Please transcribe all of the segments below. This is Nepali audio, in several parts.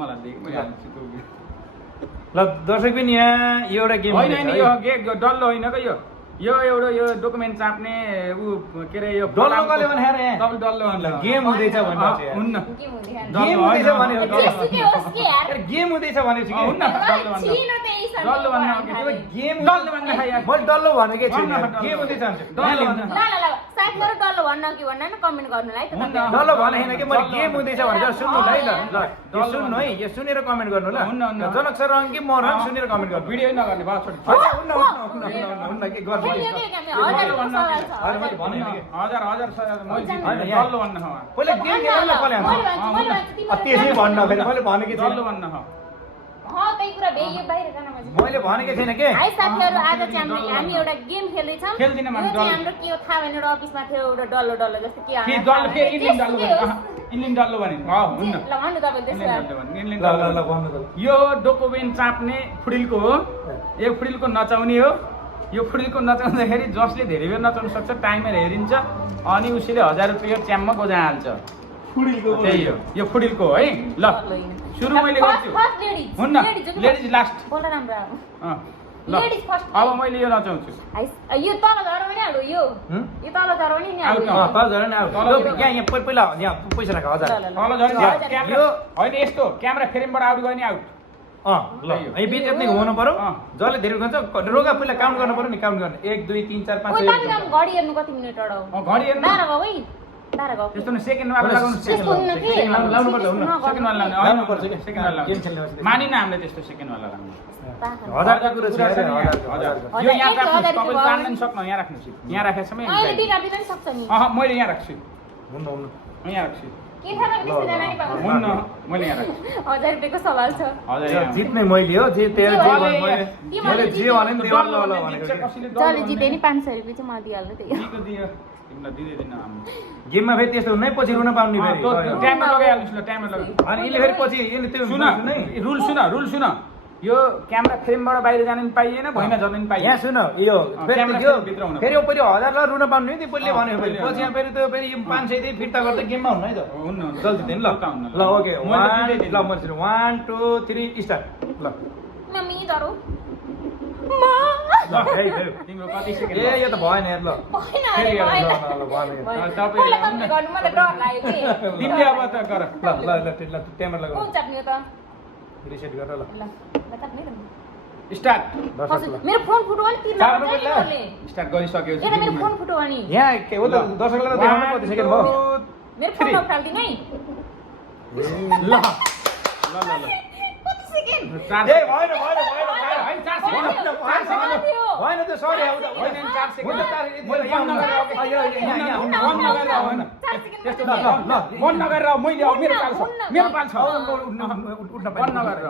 मलाई दिएको मैले हाल्छु त्यो ल दर्शक पनि यहाँ एउटा गेम होइन नि यो डल्लो होइन के यो एउटा यो डकुमेन्ट चाप्ने उ के अरे यो डल्लो कसले भनेर यहाँ डल्लो डल्लो गेम हुँदैछ भनेर हुन्न गेम हुँदैछ भनेर गेम हुँदैछ भनेको छु कि हुन्न डल्लो भन्ने त्यो गेम डल्लो भन्ने यार मैले डल्लो भनेकै छु गेम हुँदैछ डल्लो भन्ने डल्लो भन्न कि भन्न न कमेन्ट गर्नुलाई त डल्लो भने होइन कि मैले गेम हुँदैछ भनेर सुन्नु है ल ल सुन्नु है यो सुनेर कमेन्ट गर्नु ल जनक सर कि म रङ सुनेर कमेन्ट गर्नु भिडियो नगर्ने बात छोडी हुन्न के गर्नु डल्लो भन्न पहिला गेम खेल्नु न पहिला त्यसै भन्न फेरि मैले भनेकै थिएँ डल्लो भन्न त्यही कुरा भेयो बाहिर गानामा मैले भनेकै थिएन के हाई साथीहरु आज चाहिँ हामी एउटा गेम खेल्दैछौँ खेल्दिन म हाम्रो के हो थाहा भएन एउटा अफिसमा थियो एउटा डल्लो डल्लो जस्तो के के डल्लो के इन्डियन डल्लो इन्डियन डल्लो भने हुन्न ल भन्नु तपाईँ त्यसो ल भन्नु त यो डोकुमेन्ट चाप्ने फुडिलको हो यो फुडिलको नचाउने हो यो फुडिलको नचाउँदाखेरि जसले धेरै बेर नचाउन सक्छ टाइमर हेरिन्छ अनि उसले 1000 रुपैयाँ च्याम्मा गोजा हाल्छ फुडिलको त्यही हो यो फुडिलको है ल सुरु मैले गर्छु हुन्न लेडिज लास्ट बोल राम्रो ल लेडिज फर्स्ट अब मैले यो नचाउँछु यो तल झरो पनि हाल्नु यो तल झरो पनि नि हाल्नु तल झरो नि यहाँ पहिला यहाँ पैसा राख 1000 तल झरे क्यामेरा होइन यस्तो क्यामेरा फ्रेमबाट आउट गर्ने आउट ल यही बिच यति घुमाउनु पर्यो जसले धेरै गर्छ रोगा पहिला काउन्ट गर्नु पर्यो नि काउन्ट गर्ने 1 2 3 4 5 6 घडी हेर्नु कति मिनेट अडो घडी हेर्नु 12 भयो है 12 भयो त्यस्तो नि सेकेन्डमा लगाउनु सेकेन्ड लाउनु पर्छ हुन्न सेकेन्डमा लाउनु पर्छ के सेकेन्डमा लाउनु गेम खेल्ने मानिन हामीले त्यस्तो सेकेन्डमा लगाउनु 1000 का कुरा छ यो यहाँ राख्नु तपाईले जान्न सक्नु यहाँ राख्नु यहाँ राखेछ म अहिले बिगार्दिन पनि सक्छ नि मैले यहाँ राख्छु हुन्न हुन्न यहाँ राख्छु के थाहा त्यस्तो जान नि पाउँछ हुन्न मैले यहाँ राख्छु 1000 रुपैयाँको सवाल छ जित्ने मैले हो जे तेरो जे मैले जे भने नि देवाल ल भनेको जसले जिते नि 500 रुपैयाँ चाहिँ मलाई दिइहाल्नु त्यही दिएको दियो तिमीलाई दिँदैन गेममा फेरि त्यस्तो हुनै पछि रुन पाउने फेरि टाइमर लगाइहाल्नुस् ल टाइमर लगाउ अनि यसले फेरि पछि यसले त्यो सुन रुल सुन यो क्यामेरा फ्रेमबाट बाहिर जान नि पाइएन भएन जान नि पाइएन यहाँ सुन यो फेरि भित्र हुन फेरि पहिले 1000 ल रुन पाउने नि पहिले भन्यो फेरि पछि यहाँ फेरि त्यो फेरि 500 दे फिर्ता गर्दै गेममा हुन्न है त हुन्न जल्दी दिन ल ल ओके 1 ल म 1 2 3 स्टार्ट ल मम्मी धरो ल हे तिम्रो कति सेकेन्ड ए यो त भएन यार ल भएन फेरि ल तपाईले गर्नु मलाई डर लाग्यो के तिमीले अब त गर ल टाइमर लगाऊ कुन चाप्ने त रिसेट गर ल स्टार्ट मेरो फोन फुट्यो भने तिर्न पर्छ नि स्टार्ट गरिसकेपछि एउटा मेरो फोन फुट्यो भने यहाँ के हो त दर्शकलाई त देखाउनु पर्छ सेकेन्ड भयो मेरो फोन नफाल्दिन है ल कति सेकेन्ड ए भएन होइन त्यो सरी आउँदा होइन 4 सेकेन्ड मन नगरेर मैले मेरो पाल छ उठ्न नगरेर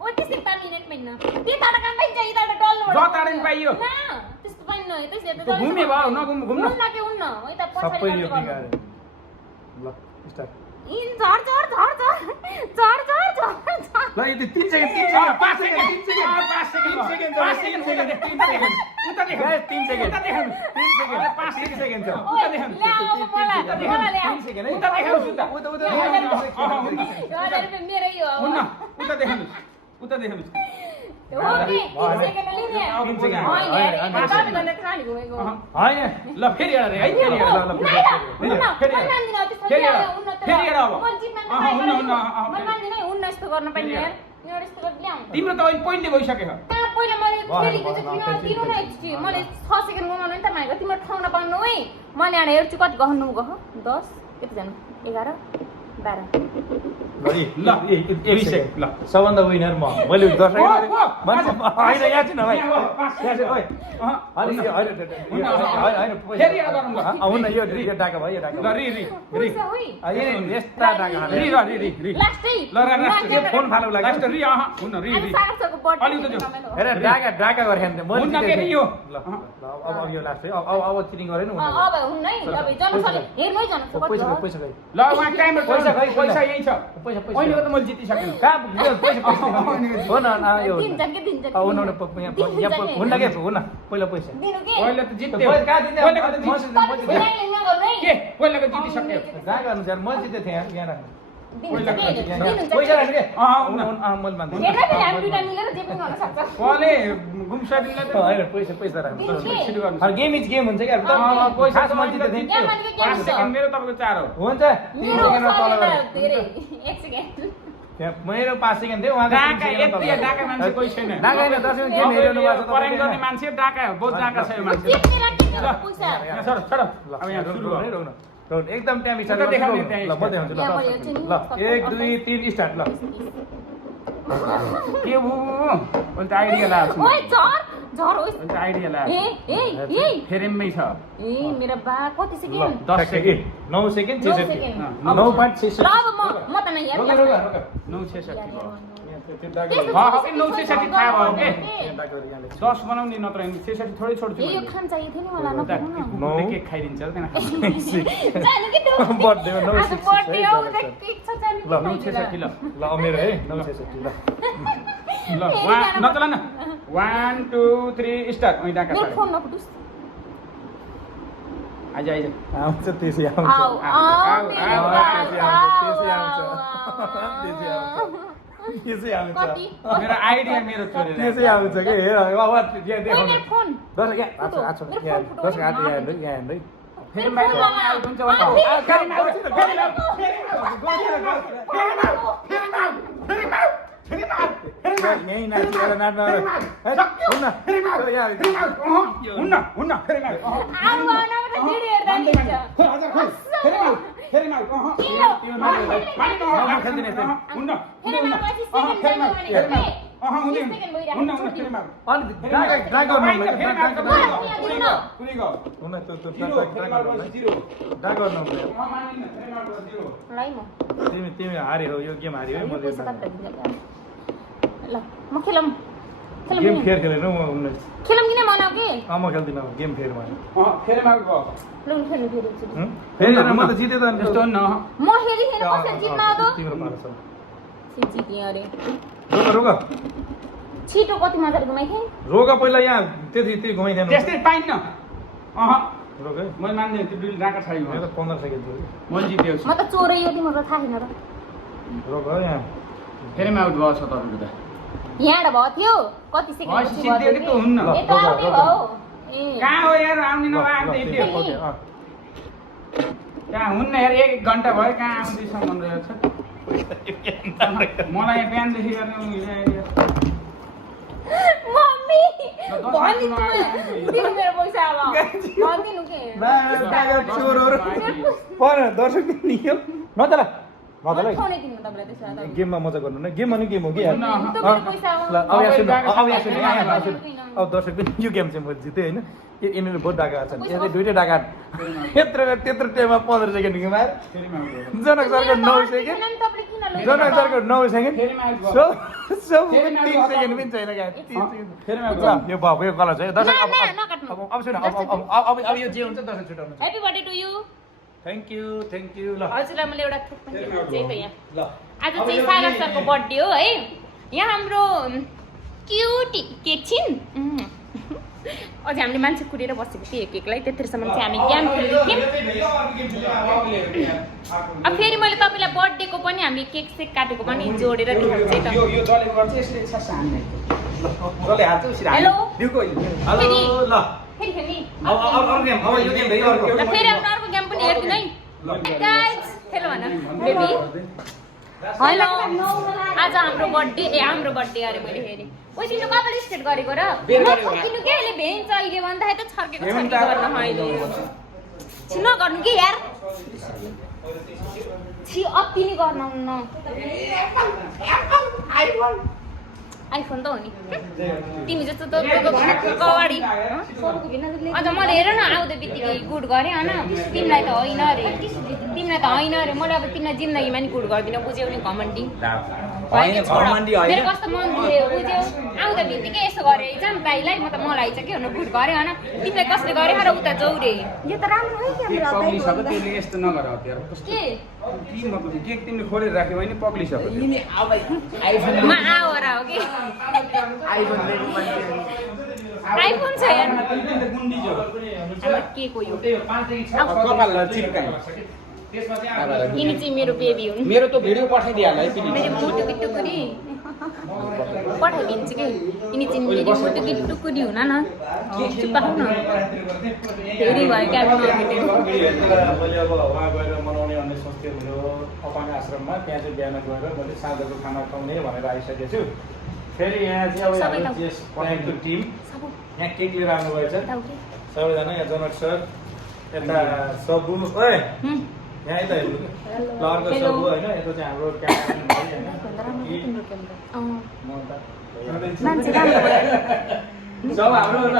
ओ त्यसै पार्लिनेट मैन त्यो ताडा काम पाइन्छ यी ताडा डल्लो ज ताडा नि पाइयो त्यस्तो पाइन्न त्यसै त घुमे भयो नघुम घुम्न उन्न के उन्न है त सबै पछाडी यो बिगारे ल स्टार्ट इन झर ल यो 3 सेकेन्ड 5 सेकेन्ड उता देख 3 सेकेन्ड 5 सेकेन्ड छ उता देख उता देखाउनु उता मेरै हो हुन्न उता देखाउनु उता देखाउनु ओके 3 सेकेन्ड लिने 3 सेकेन्ड हैन ल फेरि हेर है फेरि हेर ल फेरि यस्तो गर्न पाइने यार तिम्रो त अहिले पोइन्टले भइसक्यो पहिला मैले खेलेको चाहिँ दिनु न एकचोटि मैले 6 सेकेन्ड गुमाउनु नि त मागेको तिम्रो ठाउँ नपाउनु है मैले यहाँ हेर्छु कति गहनु गह 10 कति जानु 11 12 ल 1 सेकेन्ड ल सबभन्दा विनर म मैले दर्शक हैन यहाँ चाहिँ नभए यहाँ चाहिँ ओइ हैन फेरि हेर गरौँ ल हुन्न यो डाका भयो यो डाका ल रि यस्ता डाका रि लास्टै ल लास्ट फोन फाल्नु लाग्यो लास्ट रि हुन्न रि सागरको बर्थ अलि त जो हेर डाका गरे नि म हुन्न के यो ल अब यो लास्ट है अब चिटिङ गरे नि अब हुन्न है अब जनसले हेर्मै जनस पैसा पैसा गयो ल वहाँ टाइमर पैसा पैसा यही छ पैसा पहिलेको त मैले जितिसकेँ कहाँ पैसा हो न यो दिन्छ के दिन्छ हुन्न हुन्न के हुन्न पहिला पैसा दिनु के अहिले त जित्यो कहाँ दिन्छ पहिलेको त म के पहिलेको जितिसक्यो कहाँ गर्नु सर म जिते थिएँ यहाँ राख्नु दिनुहुन्छ के दिनुहुन्छ पैसा राख्नु के हुन्न। मैले मान्दैन हेर्न फेरि हामी दुईटा मिलेर जे पनि गर्न सक्छ कसले गुम्सादिनलाई त होइन पैसा राख्नु छिटो गर्नु। गेम इज गेम हुन्छ क्या पैसा खास मान्छे त थिएँ गेम भनेको गेम 5 हो सेकेन्ड मेरो तपाईँको 4 हो। हुन्छ 3 मेरो सेकेन्डमा तल सबैभन्दा गएर धेरै 1 सेकेन्ड त्यहाँ मेरो 5 सेकेन्ड थियो उहाँको 3 डाका सेकेन्ड यति डाका मान्छे कोही छैन। डाका होइन 10 सेकेन्ड गेम हेरिरहनु भएको छ परेङ गर्ने तपाईले मान्छे डाका हो, बहुत डाका छ यो मान्छे। जित्ने राख्ने पैसा यहाँ छोड छोड अब यहाँ सुरु गर। रोन एकदम टाइम उता स्टार्ट देखाउने त्यहाँ ल म देखाउँछु यहाँ मैले हेर्छु नि। ल 1 2 3 स्टार्ट ल के भु मैले त आइडिया लाएको छु। ओइ झर झर ओइ मैले त आइडिया ए लाएको ए ए छु। फ्रेममै छ। ए मेरो बा कति ल सेकेन्ड 10 सेकेन्ड 9 सेकेन्ड 9 66 सेकेन्ड 9.66 ल अब म त नै रोक हेर्छु रोक रोक 966 भयो। त्यो डाक के 966 थाहा भयो के? डाक यहाँले 10 बनाउने नत्र 66 थोरै छोड्छु। ए यो खान चाहिएको थियो नि मलाई उता नखानु न कुकुरले केक खाइदिन्छ त्यहाँ। जानु कि त्यो बर्थडेमा 966 आज बर्थडे हो त केक छ जानु ल 966 ल ल मेरो है 966 ल ल नचला न 1 2 3 स्टार्ट ओइ डाका मेरो छ। फोन नफुटुस् आइज आइज आउँछ त्यसै आउ आउँछ आउ आउ, मेरो आउ, बा, त्यसै आउँछ आउ, त्यसै आउ, आउँछ आउ। त्यसै आउँछ कति मेरो आइडिया मेरो छोडेर त्यसै आउँछ के हेर बाबा यहाँ ओइ देखाउनु मेरो फोन दर्शक यहाँ आछ आछ मेरो यहाँ फोन दर्शक हात फुटाउने यहाँ हेर्नु यहाँ हेर्नु फेरि बाहिर आउनु हुन्छ भने फेरि आउँछ फेरि आउँछ यहीँ नाचेर नाच्नु हुन्न हुन्न फेरि आउ न त भिडियो हेर्दा नि हुन्छ तिमी हार्यो यो गेम हार्यो है मैले ल म खेलौँ गेम फेर खेलेन म उन्नाइस खेलौँ किन बनाऊ कि म खेल्दिनँ गेम फेर भयो लु फेरि फेरि एकचोटि। फेरि म त जितेँ त अनि यस्तो न म हेरि हेरि कसरी जित्न आउँदो तिम्रो पालो छ जित्यो अरे रोक रोक छिटो कति मजाले घुमाइथे रोक पहिला यहाँ त्यति घुमाइदिनु त्यस्तै पाइन्न अह रोक है मैले मान्दैन त्यो बिल राका छैन मेरो त 15 सेकेन्ड थियो मैले जितेको छु म त चोरै यो तिम्रो थाहा छैन र रोक है यहाँ फेरि आउट भयो छ तपाईँको त यहाँबाट भयो थियो कति भएपछि सेकेन्ड जित्यो कि त हुन्न ए त आउने भयो ए कहाँ हो यार आउने नभए आउँदै हिँड्यो ओके कहाँ हुन्न यार 1 घन्टा भयो कहाँ आउँदैछ भनिरहेको छ मलाई बिहानदेखि गर्ने मम्मी दस भनि मिनटमा दिनु मेरो पैसा अब भनिदिनु के चोरहरू पर दर्शक नियो नचला नचला उठाउने दिनु तपाईँलाई त्यसो भए त। गेममा मजा गर्नु न गेम भने गेम हो कि यार हुन्न। त मेरो पैसा ल अब अब यहाँ सुन्नु अब अब यहाँ सुन्नु यहाँ यहाँ सुन्नु अब दर्शक पनि यो गेम चाहिँ म जितेँ होइन यिनीहरू बहुत डाका छन् यस्तै दुइटै डाका त्यत्रो टाइममा 15 सेकेन्ड घुमाएर जनक सरको 9 सेकेन्ड किनभने तपाईँले किन लु जनक सरको 9 सेकेन्ड फेरि आउट भयो सो सो फेरि 3 आउट सेकेन्ड भयो। पनि छैन क्या 3 सेकेन्ड फेरि आउट ल यो बाबु यो गलत छ है दर्शक ना, ना, नकाट्नु। अब सुन अब यो जे हुन्छ दर्शक छुटाउनु happy birthday to you thank you ल हजुरलाई मैले एउटा केक पनि दिएको छु, यही त यहाँ ल आज चाहिँ सागर सरको बर्थडे हो है यहाँ हाम्रो क्युटी केक छिन् अझै हामीले मान्छे कुरेर बसेको थिएँ केकलाई त्यतिसम्म चाहिँ हामी गेम खेल्दै थियौँ अब फेरि मैले तपाईँलाई बर्थडेको पनि हामीले केक सेक काटेको पनि जोडेर देखाउँछु है त यो जलेको गर्छ यसले एक्सर्साइज हान्ने जसले हाल्छ उसले हान्ने हेलो। दिउको हेलो ल फेरि खेल्ने अब अर्को गेम अब यो गेम भेइ अर्को ल फेरि आफ्नो अर्को गेम पनि हेर्दिनु है गाइज हेलो भन बेबी हेलो आज हाम्रो बर्थडे हाम्रो बर्थडे अरे मैले हेरेँ ओइ तिम्रो कपाल स्ट्रेट गरेको र नछर्किनु के अहिले भेन्छ अहिले भन्दाखेरि त छर्केको गर्न अहिले छि नगर्नु के यार छि अति नै गर्नुहुन्न आइफोन त हो नि तिमी जस्तो त कवाडी अझ मैले हेर न आउँदै बित्तिकै गुड गरेँ होइन तिमीलाई त होइन अरे तिमीलाई त होइन अरे मैले अब तिमीलाई जिन्दगीमा नि गुड गर्दिनँ बुझ्यौ नि घमण्डी मेरो कस्तो मन दुख्यो बुझ्यौ आउँदा बित्तिकै यसो गरेँ जाम दाइलाई म त मलाई चाहिँ के भन्नु गुड गरेँ होइन तिमीलाई कसले गरेँ र उता जौरे यो त राम्रो है पग्लिसक्यो त्यसले यस्तो नगर हतियार के के मतलब केक तिमीले खोलेर राख्यो भने पग्लिसक्यो म आएर हो कि आइफोन छ यार गुन्डी जो अब के को यो कपाल चिप्काइ त्यसमा चाहिँ यिनी चाहिँ मेरो बेबी हुन् मेरो त भिडियो पठाइदिइहाल्नु है मेरो मुटुकी टुकुरी पठाइदिन्छु कि यिनी चाहिँ मेरो मुटुकी टुकुरी हुन न चुप पाउँ न धेरै भयो क्या मैले अब उहाँ गएर मनाउने भन्ने सोच्थेँ मेरो अपाङ्ग आश्रममा त्यहाँ चाहिँ बिहान गएर मैले साँझको खाना खुवाउने भनेर आइसकेको छु फेरि यहाँ चाहिँ अब हाम्रो जेस पढाइको टिम यहाँ केक लिएर आउनुभएछ सबैजना यहाँ जनक सर यता सबु ओए यहाँ यता हेर्नु ल अर्को सबु होइन यता चाहिँ हाम्रो क्यामेराम्यान मान्छे राम्रो सब हाम्रो ल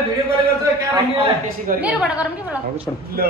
भिडियो कल गर्छ क्यामेरा त्यसै गरी मेरोबाट गरौँ कि ल ल